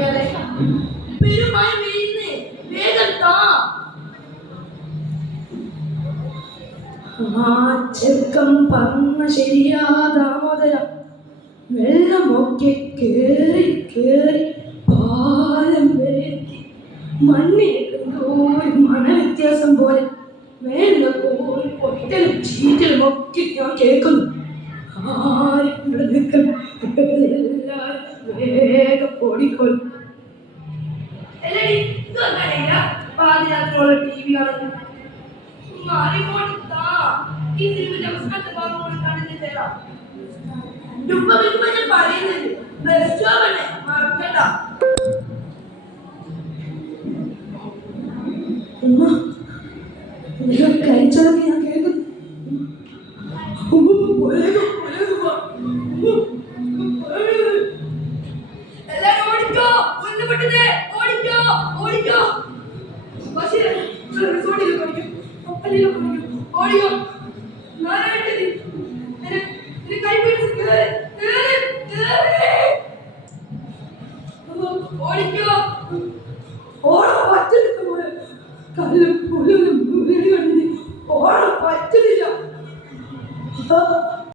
പഠിക്കാതെ പെരുമഴ വീഴുന്നേ, വേഗം താ. ആ ചെറുക്കം പറഞ്ഞ ശരിയാ ദാമോദര. വെള്ളമൊക്കെ കേറി കേറി പാലം വരെ എത്തി. മണ്ണിലെന്തോ ഒരു മണവ്യത്യാസം പോലെ വേണ്ട പോലെ പൊട്ടലും ചീറ്റലും ഒക്കെ ഞാൻ കേൾക്കുന്നു. ആരും ഇവിടെ നിൽക്കണം, എല്ലാരും വേഗം ഓടിക്കൊള്ളും. പാതിരാത്രിയോളം ടി വി കാണുന്നു. ഈ സിനിമയുടെ അവസാനത്തെ ഭാഗം കൊടുക്കാണെന്ന് തരാം. ഞാൻ പറയുന്നത് ബെസ്റ്റ് ആവണേ, മറക്കണ്ട. കഴിച്ചതൊക്കെ ഞാൻ കേൾക്കുന്നു. എല്ലാരും ഓടിക്കോ, ഒന്നുപെട്ടതേ ഓടിക്കോ, ഓടിക്കോ. പക്ഷേ ഓടിക്കോ, ഓടിക്കോ.